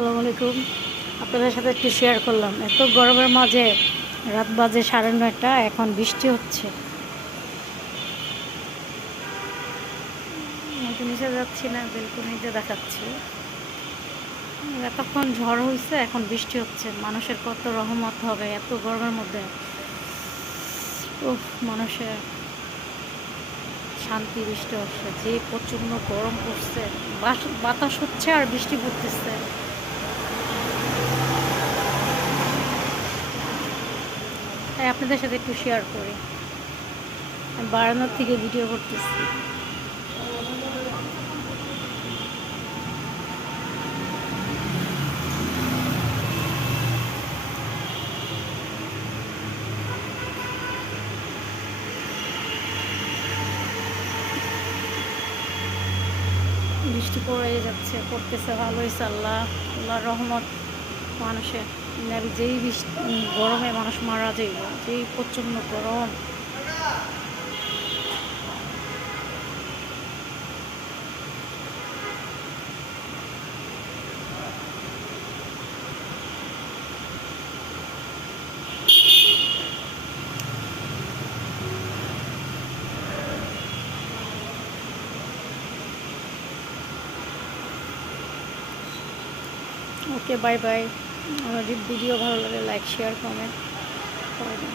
আসসালামু আলাইকুম। আপনাদের সাথে একটু শেয়ার করলাম, এত গরমের মাঝে রাত বাজে 9:30, এখন বৃষ্টি হচ্ছে। আমি নিচে যাচ্ছি না, বেলকনিতে দেখাচ্ছি। এতক্ষণ ঝড় হয়েছে, এখন বৃষ্টি হচ্ছে। মানুষের কত রহমত হবে এত গরমের মধ্যে। উফ, মানুষের শান্তি। বৃষ্টি হচ্ছে, যে প্রচণ্ড গরম পড়ছে, বাতাস হচ্ছে আর বৃষ্টি পড়তেছে। তাই আপনাদের সাথে একটু শেয়ার করি। আমি বারান্দার থেকে ভিডিও করতেছি। বৃষ্টি পড়ে যাচ্ছে, পড়তেছে, ভালো হয়েছে। আল্লাহর রহমত মানুষের। নাহলে যেই বৃষ্টি গরমে মানুষ মারা যাইব, যেই প্রচণ্ড গরম। ওকে, বাই বাই। আমার ভিডিও ভালো লাগে লাইক শেয়ার কমেন্ট করবেন।